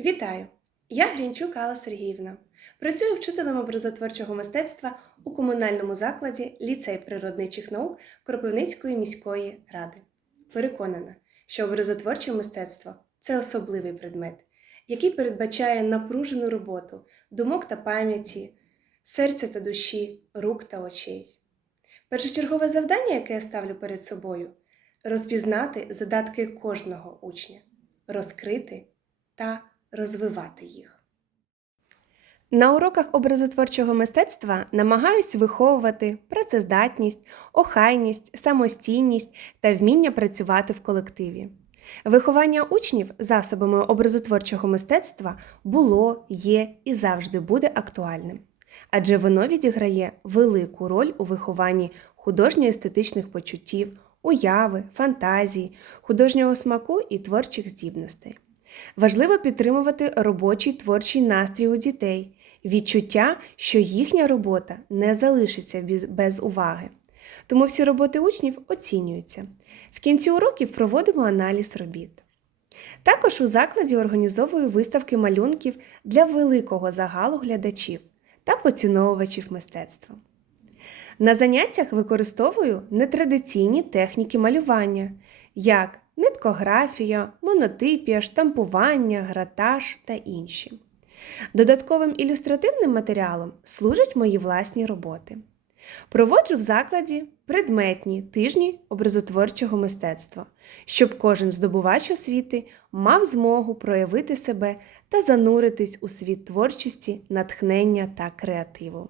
Вітаю! Я Грінчук Алла Сергіївна. Працюю вчителем образотворчого мистецтва у комунальному закладі Ліцей природничих наук Кропивницької міської ради. Переконана, що образотворче мистецтво це особливий предмет, який передбачає напружену роботу думок та пам'яті, серця та душі, рук та очей. Першочергове завдання, яке я ставлю перед собою, розпізнати задатки кожного учня, розкрити та розвивати їх. На уроках образотворчого мистецтва намагаюсь виховувати працездатність, охайність, самостійність та вміння працювати в колективі. Виховання учнів засобами образотворчого мистецтва було, є і завжди буде актуальним, адже воно відіграє велику роль у вихованні художньо-естетичних почуттів, уяви, фантазії, художнього смаку і творчих здібностей. Важливо підтримувати робочий творчий настрій у дітей, відчуття, що їхня робота не залишиться без- уваги. Тому всі роботи учнів оцінюються. В кінці уроків проводимо аналіз робіт. Також у закладі організовую виставки малюнків для великого загалу глядачів та поціновувачів мистецтва. На заняттях використовую нетрадиційні техніки малювання, як ниткографія, монотипія, штампування, гратаж та інші. Додатковим ілюстративним матеріалом служать мої власні роботи. Проводжу в закладі предметні тижні образотворчого мистецтва, щоб кожен здобувач освіти мав змогу проявити себе та зануритись у світ творчості, натхнення та креативу.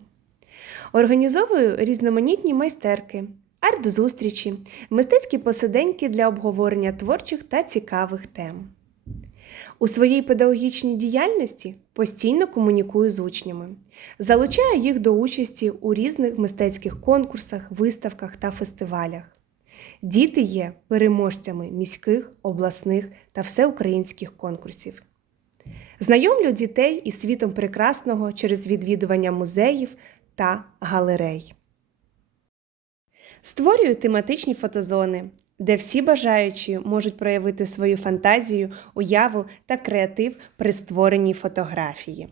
Організовую різноманітні майстерки, арт-зустрічі, мистецькі посиденьки для обговорення творчих та цікавих тем. У своїй педагогічній діяльності постійно комунікую з учнями, залучаю їх до участі у різних мистецьких конкурсах, виставках та фестивалях. Діти є переможцями міських, обласних та всеукраїнських конкурсів. Знайомлю дітей із світом прекрасного через відвідування музеїв та галерей. Створюю тематичні фотозони, де всі бажаючі можуть проявити свою фантазію, уяву та креатив при створенні фотографії.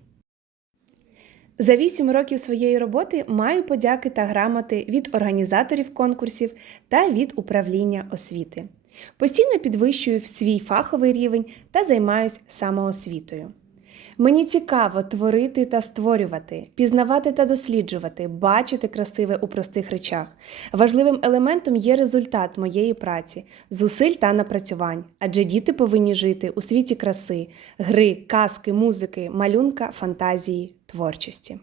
За 8 років своєї роботи маю подяки та грамоти від організаторів конкурсів та від управління освіти. Постійно підвищую свій фаховий рівень та займаюся самоосвітою. Мені цікаво творити та створювати, пізнавати та досліджувати, бачити красиве у простих речах. Важливим елементом є результат моєї праці, зусиль та напрацювань, адже діти повинні жити у світі краси, гри, казки, музики, малюнка, фантазії, творчості.